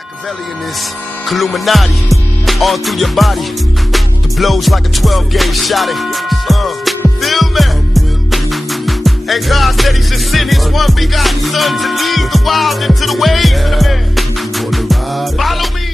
Machiavelli in this Illuminati, all through your body. The blows like a 12-gauge shot. Feel me? And God said He should send His one begotten Son to lead the wild into the ways. Follow me.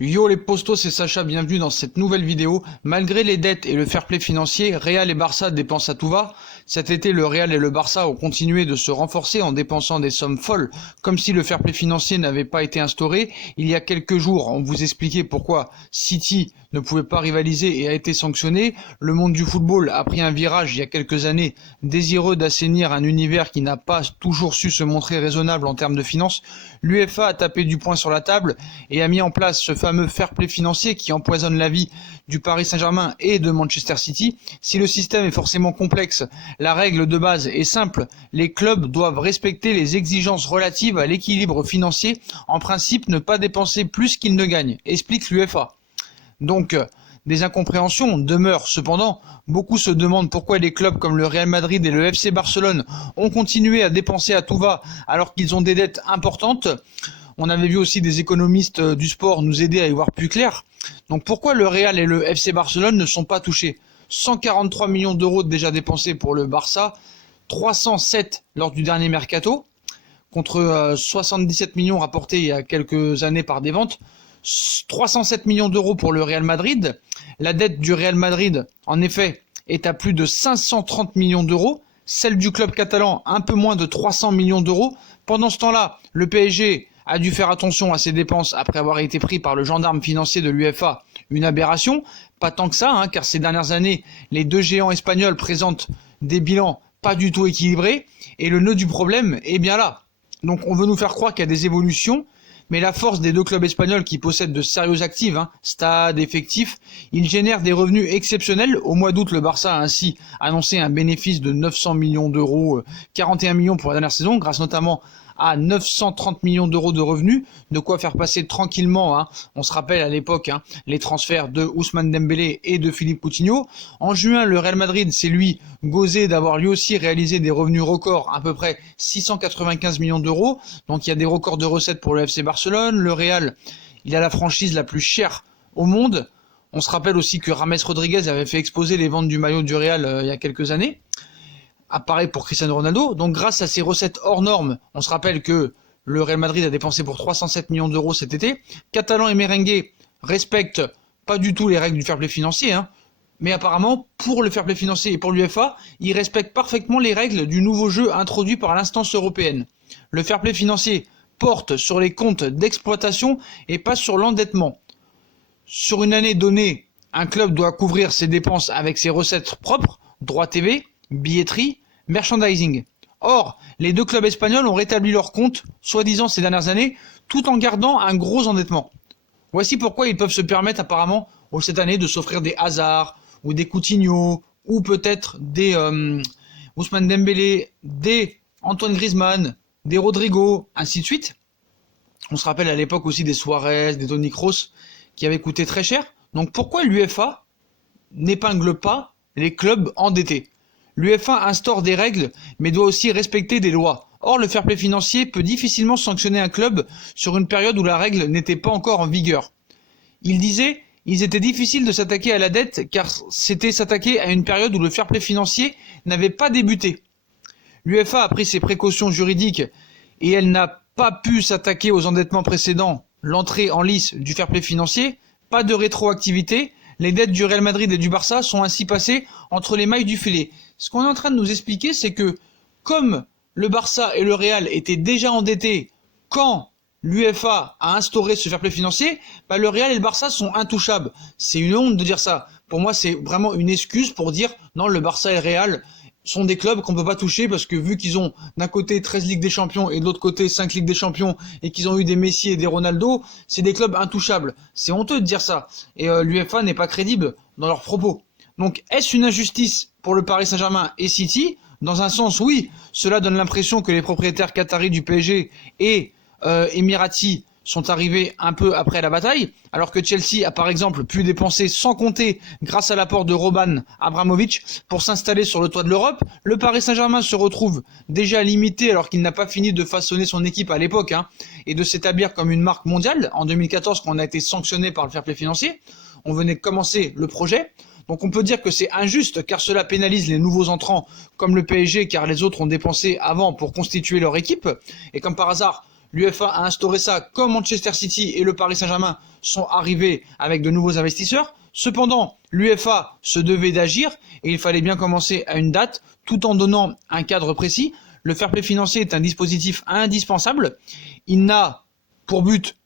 Yo les postos, c'est Sacha, bienvenue dans cette nouvelle vidéo. Malgré les dettes et le fair play financier, Real et Barça dépensent à tout va. Cet été, le Real et le Barça ont continué de se renforcer en dépensant des sommes folles, comme si le fair play financier n'avait pas été instauré. Il y a quelques jours, on vous expliquait pourquoi City ne pouvait pas rivaliser et a été sanctionné. Le monde du football a pris un virage il y a quelques années, désireux d'assainir un univers qui n'a pas toujours su se montrer raisonnable en termes de finances. L'UEFA a tapé du poing sur la table et a mis en place ce fameux fair play financier qui empoisonne la vie du Paris Saint-Germain et de Manchester City. Si le système est forcément complexe, la règle de base est simple. Les clubs doivent respecter les exigences relatives à l'équilibre financier. En principe, ne pas dépenser plus qu'ils ne gagnent, explique l'UEFA. Donc, des incompréhensions demeurent. Cependant, beaucoup se demandent pourquoi les clubs comme le Real Madrid et le FC Barcelone ont continué à dépenser à tout va alors qu'ils ont des dettes importantes. On avait vu aussi des économistes du sport nous aider à y voir plus clair. Donc pourquoi le Real et le FC Barcelone ne sont pas touchés ? 143 millions d'euros déjà dépensés pour le Barça, 307 lors du dernier mercato, contre 77 millions rapportés il y a quelques années par des ventes. 307 millions d'euros pour le Real Madrid. La dette du Real Madrid, en effet, est à plus de 530 millions d'euros. Celle du club catalan, un peu moins de 300 millions d'euros. Pendant ce temps-là, le PSG a dû faire attention à ses dépenses après avoir été pris par le gendarme financier de l'UEFA. Une aberration, pas tant que ça, car ces dernières années, les deux géants espagnols présentent des bilans pas du tout équilibrés, et le nœud du problème est bien là. Donc on veut nous faire croire qu'il y a des évolutions, mais la force des deux clubs espagnols qui possèdent de sérieux actifs, stade, effectifs, ils génèrent des revenus exceptionnels. Au mois d'août, le Barça a ainsi annoncé un bénéfice de 900 millions d'euros, 41 millions pour la dernière saison, grâce notamment à 930 millions d'euros de revenus, de quoi faire passer tranquillement, on se rappelle à l'époque, les transferts de Ousmane Dembélé et de Philippe Coutinho. En juin, le Real Madrid s'est lui gausé d'avoir lui aussi réalisé des revenus records, à peu près 695 millions d'euros, donc il y a des records de recettes pour le FC Barcelone. Le Real, il a la franchise la plus chère au monde. On se rappelle aussi que James Rodriguez avait fait exploser les ventes du maillot du Real il y a quelques années. Pareil pour Cristiano Ronaldo. Donc grâce à ces recettes hors normes, on se rappelle que le Real Madrid a dépensé pour 307 millions d'euros cet été. Catalan et merengue respectent pas du tout les règles du fair play financier, mais apparemment pour le fair play financier et pour l'UEFA, ils respectent parfaitement les règles du nouveau jeu introduit par l'instance européenne. Le fair play financier porte sur les comptes d'exploitation et pas sur l'endettement. Sur une année donnée, un club doit couvrir ses dépenses avec ses recettes propres, droits TV, billetterie, merchandising. Or, les deux clubs espagnols ont rétabli leurs comptes, soi-disant ces dernières années, tout en gardant un gros endettement. Voici pourquoi ils peuvent se permettre apparemment cette année de s'offrir des Hazard, ou des Coutinho, ou peut-être des Ousmane Dembélé, des Antoine Griezmann, des Rodrigo, ainsi de suite. On se rappelle à l'époque aussi des Suarez, des Toni Kroos, qui avaient coûté très cher. Donc pourquoi l'UEFA n'épingle pas les clubs endettés ? L'UEFA instaure des règles, mais doit aussi respecter des lois. Or, le fair play financier peut difficilement sanctionner un club sur une période où la règle n'était pas encore en vigueur. Il disait, il était difficile de s'attaquer à la dette car c'était s'attaquer à une période où le fair play financier n'avait pas débuté. L'UEFA a pris ses précautions juridiques et elle n'a pas pu s'attaquer aux endettements précédents, l'entrée en lice du fair play financier, pas de rétroactivité. Les dettes du Real Madrid et du Barça sont ainsi passées entre les mailles du filet. Ce qu'on est en train de nous expliquer, c'est que comme le Barça et le Real étaient déjà endettés quand l'UEFA a instauré ce fair play financier, le Real et le Barça sont intouchables. C'est une honte de dire ça. Pour moi, c'est vraiment une excuse pour dire non, le Barça et le Real sont des clubs qu'on peut pas toucher parce que vu qu'ils ont d'un côté 13 Ligues des Champions et de l'autre côté 5 Ligues des Champions et qu'ils ont eu des Messi et des Ronaldo, c'est des clubs intouchables. C'est honteux de dire ça. Et l'UEFA n'est pas crédible dans leurs propos. Donc est-ce une injustice pour le Paris Saint-Germain et City ? Dans un sens, oui, cela donne l'impression que les propriétaires qataris du PSG et Émiratis sont arrivés un peu après la bataille, alors que Chelsea a par exemple pu dépenser sans compter grâce à l'apport de Roman Abramovich pour s'installer sur le toit de l'Europe. Le Paris Saint-Germain se retrouve déjà limité alors qu'il n'a pas fini de façonner son équipe à l'époque et de s'établir comme une marque mondiale en 2014 quand on a été sanctionné par le fair play financier. On venait de commencer le projet. Donc on peut dire que c'est injuste car cela pénalise les nouveaux entrants comme le PSG car les autres ont dépensé avant pour constituer leur équipe. Et comme par hasard, l'UEFA a instauré ça comme Manchester City et le Paris Saint-Germain sont arrivés avec de nouveaux investisseurs. Cependant, l'UEFA se devait d'agir et il fallait bien commencer à une date tout en donnant un cadre précis. Le fair play financier est un dispositif indispensable. Il a pour but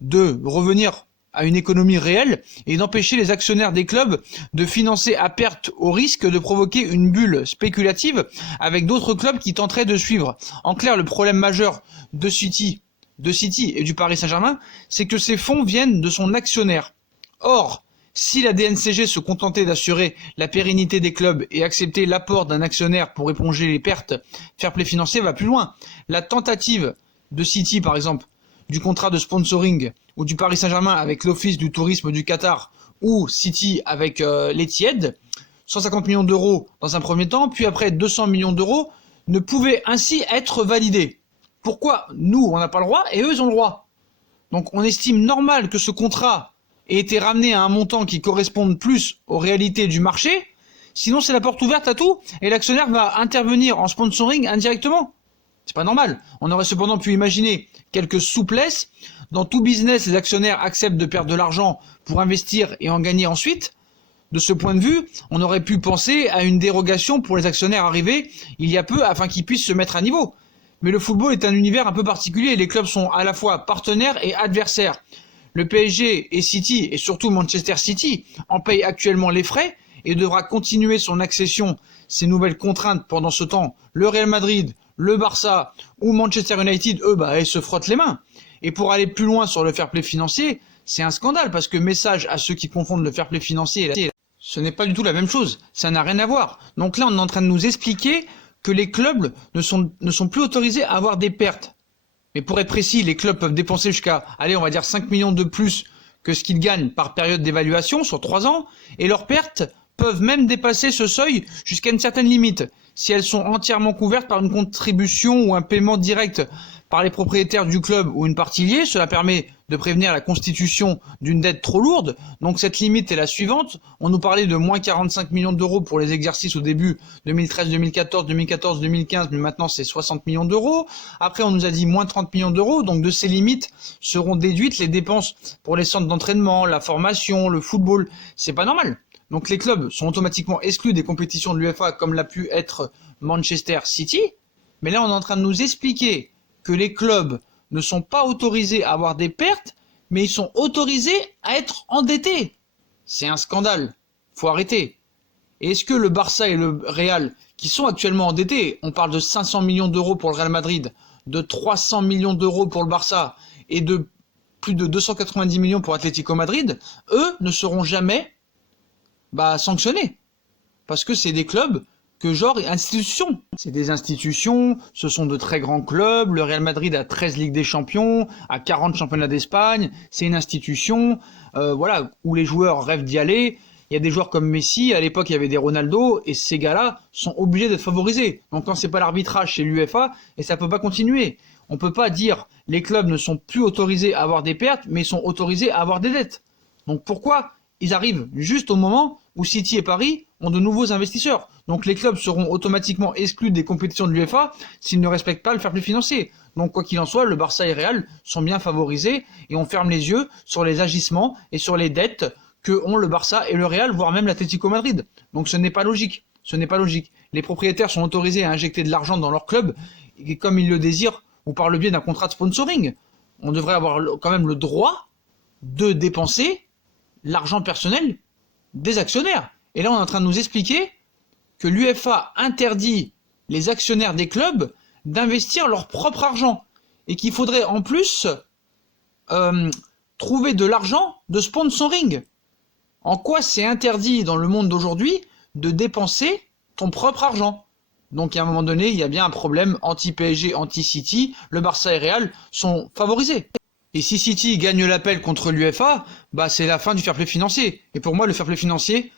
de revenir à une économie réelle et d'empêcher les actionnaires des clubs de financer à perte au risque de provoquer une bulle spéculative avec d'autres clubs qui tenteraient de suivre. En clair, le problème majeur de City et du Paris Saint-Germain, c'est que ces fonds viennent de son actionnaire. Or, si la DNCG se contentait d'assurer la pérennité des clubs et accepter l'apport d'un actionnaire pour éponger les pertes, fair play financier va plus loin. La tentative de City, par exemple, du contrat de sponsoring ou du Paris Saint-Germain avec l'Office du tourisme du Qatar ou City avec l'Etihad, 150 millions d'euros dans un premier temps, puis après 200 millions d'euros, ne pouvaient ainsi être validés. Pourquoi nous, on n'a pas le droit et eux, ils ont le droit? Donc on estime normal que ce contrat ait été ramené à un montant qui corresponde plus aux réalités du marché, sinon c'est la porte ouverte à tout et l'actionnaire va intervenir en sponsoring indirectement. C'est pas normal. On aurait cependant pu imaginer quelques souplesses. Dans tout business, les actionnaires acceptent de perdre de l'argent pour investir et en gagner ensuite. De ce point de vue, on aurait pu penser à une dérogation pour les actionnaires arrivés il y a peu afin qu'ils puissent se mettre à niveau. Mais le football est un univers un peu particulier. Les clubs sont à la fois partenaires et adversaires. Le PSG et City, et surtout Manchester City, en payent actuellement les frais et devra continuer son accession, ces nouvelles contraintes pendant ce temps. Le Real Madrid, le Barça ou Manchester United, eux, ils se frottent les mains. Et pour aller plus loin sur le fair play financier, c'est un scandale parce que message à ceux qui confondent le fair play financier, ce n'est pas du tout la même chose. Ça n'a rien à voir. Donc là, on est en train de nous expliquer que les clubs ne sont plus autorisés à avoir des pertes. Mais pour être précis, les clubs peuvent dépenser jusqu'à, on va dire 5 millions de plus que ce qu'ils gagnent par période d'évaluation sur 3 ans, et leurs pertes peuvent même dépasser ce seuil jusqu'à une certaine limite, si elles sont entièrement couvertes par une contribution ou un paiement direct par les propriétaires du club ou une partie liée. Cela permet de prévenir la constitution d'une dette trop lourde. Donc cette limite est la suivante. On nous parlait de moins 45 millions d'euros pour les exercices au début 2013, 2014, 2014, 2015, mais maintenant c'est 60 millions d'euros. Après on nous a dit moins 30 millions d'euros. Donc de ces limites seront déduites les dépenses pour les centres d'entraînement, la formation, le football. C'est pas normal. Donc les clubs sont automatiquement exclus des compétitions de l'UEFA comme l'a pu être Manchester City. Mais là on est en train de nous expliquer que les clubs ne sont pas autorisés à avoir des pertes, mais ils sont autorisés à être endettés. C'est un scandale. Faut arrêter. Et est-ce que le Barça et le Real, qui sont actuellement endettés, on parle de 500 millions d'euros pour le Real Madrid, de 300 millions d'euros pour le Barça et de plus de 290 millions pour Atlético Madrid, eux ne seront jamais sanctionnés. Parce que c'est des clubs que genre institutions. C'est des institutions, ce sont de très grands clubs. Le Real Madrid a 13 Ligues des Champions, a 40 championnats d'Espagne. C'est une institution où les joueurs rêvent d'y aller. Il y a des joueurs comme Messi, à l'époque il y avait des Ronaldo, et ces gars-là sont obligés d'être favorisés. Donc quand c'est pas l'arbitrage, c'est l'UEFA, et ça peut pas continuer. On peut pas dire les clubs ne sont plus autorisés à avoir des pertes, mais ils sont autorisés à avoir des dettes. Donc pourquoi ils arrivent juste au moment où City et Paris ont de nouveaux investisseurs? Donc les clubs seront automatiquement exclus des compétitions de l'UEFA s'ils ne respectent pas le fair play financier. Donc quoi qu'il en soit, le Barça et Real sont bien favorisés et on ferme les yeux sur les agissements et sur les dettes que ont le Barça et le Real, voire même l'Atlético Madrid. Donc ce n'est pas logique. Ce n'est pas logique. Les propriétaires sont autorisés à injecter de l'argent dans leur club et comme ils le désirent ou par le biais d'un contrat de sponsoring. On devrait avoir quand même le droit de dépenser l'argent personnel des actionnaires. Et là, on est en train de nous expliquer que l'UEFA interdit les actionnaires des clubs d'investir leur propre argent et qu'il faudrait en plus trouver de l'argent de sponsoring. En quoi c'est interdit dans le monde d'aujourd'hui de dépenser ton propre argent? Donc à un moment donné, il y a bien un problème anti-PSG, anti-City. Le Barça et Real sont favorisés. Et si City gagne l'appel contre l'UEFA, bah c'est la fin du fair play financier. Et pour moi, le fair play financier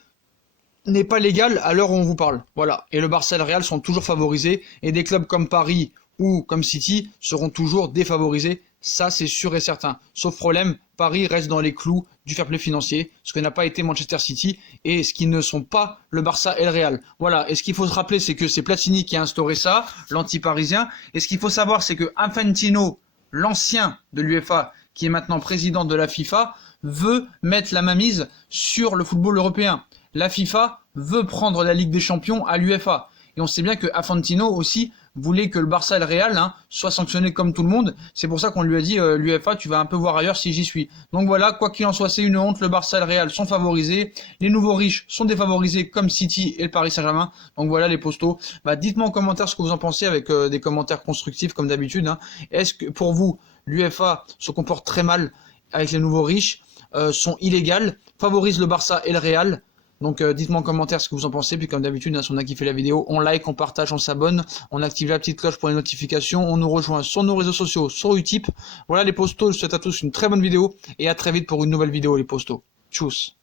n'est pas légal à l'heure où on vous parle. Voilà. Et le Barça et le Real sont toujours favorisés. Et des clubs comme Paris ou comme City seront toujours défavorisés. Ça, c'est sûr et certain. Sauf problème, Paris reste dans les clous du fair play financier, ce que n'a pas été Manchester City et ce qui ne sont pas le Barça et le Real. Voilà. Et ce qu'il faut se rappeler, c'est que c'est Platini qui a instauré ça, l'anti-parisien. Et ce qu'il faut savoir, c'est que Infantino, l'ancien de l'UEFA, qui est maintenant président de la FIFA, veut mettre la mainmise sur le football européen. La FIFA veut prendre la Ligue des Champions à l'UEFA. Et on sait bien que Infantino aussi voulait que le Barça et le Real soient sanctionnés comme tout le monde. C'est pour ça qu'on lui a dit l'UEFA, tu vas un peu voir ailleurs si j'y suis. Donc voilà, quoi qu'il en soit, c'est une honte. Le Barça et le Real sont favorisés. Les nouveaux riches sont défavorisés comme City et le Paris Saint-Germain. Donc voilà les postos. Dites-moi en commentaire ce que vous en pensez avec des commentaires constructifs comme d'habitude. Est-ce que pour vous, l'UEFA se comporte très mal avec les nouveaux riches, sont illégales, favorise le Barça et le Real? Donc dites-moi en commentaire ce que vous en pensez, puis comme d'habitude, si on a kiffé la vidéo, on like, on partage, on s'abonne, on active la petite cloche pour les notifications, on nous rejoint sur nos réseaux sociaux, sur Utip. Voilà les postos, je vous souhaite à tous une très bonne vidéo, et à très vite pour une nouvelle vidéo les postos. Tchuss.